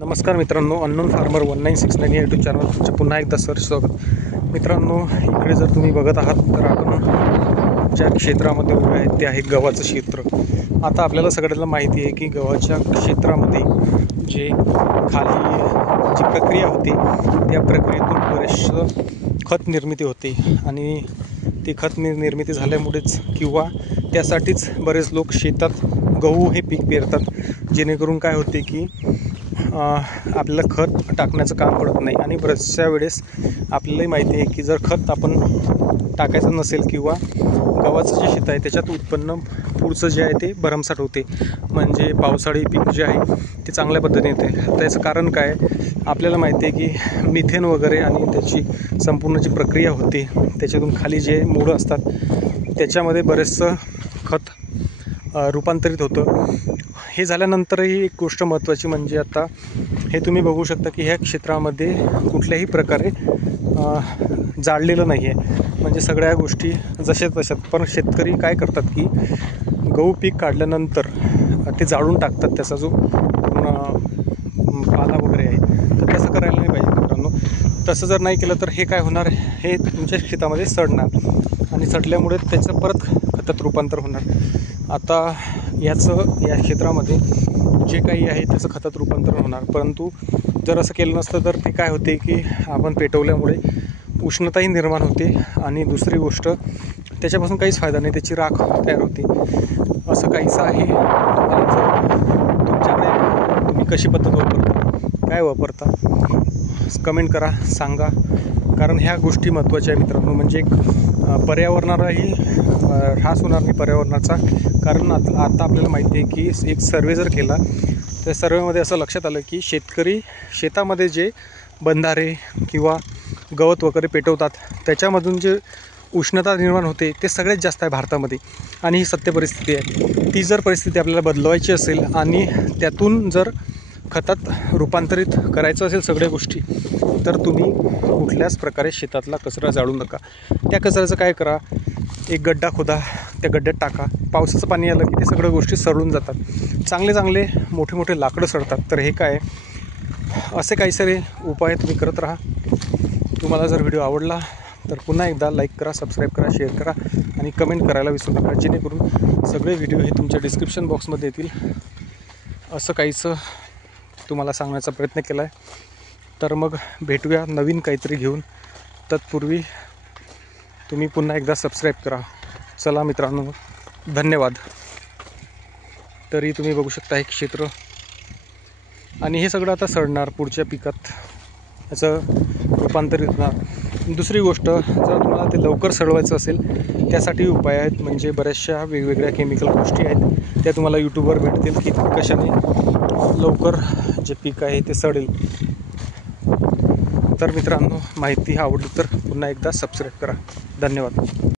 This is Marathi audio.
नमस्कार मित्रांनो, अननोन फार्मर 1969 या यूट्यूब चॅनल तुमचे पुन्हा एकदा स्वागत. मित्रांनो, इकडे जर तुम्ही बघत आहात तर आपण ज्या क्षेत्रामध्ये उभे आहेत ते आहे गव्हाचं क्षेत्र. आता आपल्याला सगळ्यांना माहिती आहे की गव्हाच्या क्षेत्रामध्ये जे खाली जी प्रक्रिया होते त्या प्रक्रियेतून बरेचसं खत निर्मिती होते आणि ती खत निर्मिती झाल्यामुळेच किंवा त्यासाठीच बरेच लोक शेतात गहू हे पीक पेरतात, जेणेकरून काय होते की आपल्याला खत टाकण्याचं काम पडत नाही. आणि बऱ्याचशा वेळेस आपल्यालाही माहिती आहे की जर खत आपण टाकायचं नसेल किंवा गव्हाचं जे शेत आहे त्याच्यात उत्पन्न पुढचं जे आहे ते भरमसाठ होते, म्हणजे पावसाळी पीक जे आहे ते चांगल्या पद्धतीने येते. त्याचं कारण काय, आपल्याला माहिती आहे की मिथेन वगैरे आणि त्याची संपूर्ण जी प्रक्रिया होते त्याच्यातून खाली जे मुळं असतात त्याच्यामध्ये बरेचसं खत रूपांतरित होतं. हे झाल्यानंतरही एक गोष्ट महत्त्वाची म्हणजे आता हे तुम्ही बघू शकता की ह्या क्षेत्रामध्ये कुठल्याही प्रकारे जाळलेलं नाही आहे, म्हणजे सगळ्या गोष्टी जशाच तशात. पण शेतकरी काय करतात की गहू पीक काढल्यानंतर ते जाळून टाकतात, त्याचा जो पाला वगैरे आहे. तर तसं करायला नाही पाहिजे मित्रांनो. तसं जर नाही केलं तर हे काय होणार, हे तुमच्या शेतामध्ये सडणार आणि सडल्यामुळे त्याचं परत खतात रूपांतर होणार. आता या क्षेत्रामध्ये जे काही आहे त्याचं खतात रूपांतर होणार, परंतु जर असं केलं नसतं तर ते काय होते की आपण पेटवल्यामुळे उष्णताही निर्माण होते आणि दुसरी गोष्ट त्याच्यापासून काहीच फायदा नाही, त्याची राख तयार होते. असं काहीचं आहे. तुमच्याकडे तुम्ही कशी पद्धत वापरता, काय वापरता, कमेंट करा, सांगा. कारण ह्या गोष्टी महत्त्वाच्या आहे मित्रांनो. म्हणजे एक पर्यावरणालाही ऱ्हास होणार नाही पर्यावरणाचा. कारण आता आपल्याला माहिती आहे की एक सर्वे जर केला त्या सर्वेमध्ये असं लक्षात आलं की शेतकरी शेतामध्ये जे बंधारे किंवा गवत वगैरे पेटवतात त्याच्यामधून जे उष्णता निर्माण होते ते सगळ्यात जास्त आहे भारतामध्ये. आणि ही सत्य परिस्थिती आहे. ती जर परिस्थिती आपल्याला बदलवायची असेल आणि त्यातून जर खतात रूपांतरित करायचं असेल सगळ्या गोष्टी, तर तुम्ही कुठल्याच प्रकारे शेतातला कचरा जाळू नका. त्या कचऱ्याचं काय करा, एक गड्डा खोदा, त्या गड्ड्यात टाका. पावसाचं पाणी आलं की ते सगळ्या गोष्टी सडून जातात. चांगले मोठे मोठे लाकडं सडतात. तर हे काय, असे काही सारे उपाय तुम्ही करत राहा. तुम्हाला जर व्हिडिओ आवडला तर पुन्हा एकदा लाईक करा, सबस्क्राईब करा, शेअर करा आणि कमेंट करायला विसरू नका, जेणेकरून सगळे व्हिडिओ हे तुमच्या डिस्क्रिप्शन बॉक्समध्ये येतील. असं काहीचं तुम्हाला सांगण्याचा प्रयत्न केला आहे. तर मग भेटूया नवीन काहीतरी घेऊन. तत्पूर्वी तुम्ही पुन्हा एकदा सबस्क्राईब करा. चला मित्रांनो, धन्यवाद. तरी तुम्ही बघू शकता हे क्षेत्र आणि हे सगळं आता सडणार पुढच्या पिकात, याचं रूपांतरित होणार. दुसरी गोष्ट, जर तुम्हाला ते लवकर सडवायचं असेल त्यासाठी उपाय आहेत. म्हणजे बऱ्याचशा वेगवेगळ्या केमिकल गोष्टी आहेत, त्या तुम्हाला यूट्यूबवर भेटतील की कशाने लवकर जे पीक आहे ते सडेल. तर मित्रांनो, माहिती आवडली तर पुन्हा एकदा सबस्क्राईब करा. धन्यवाद.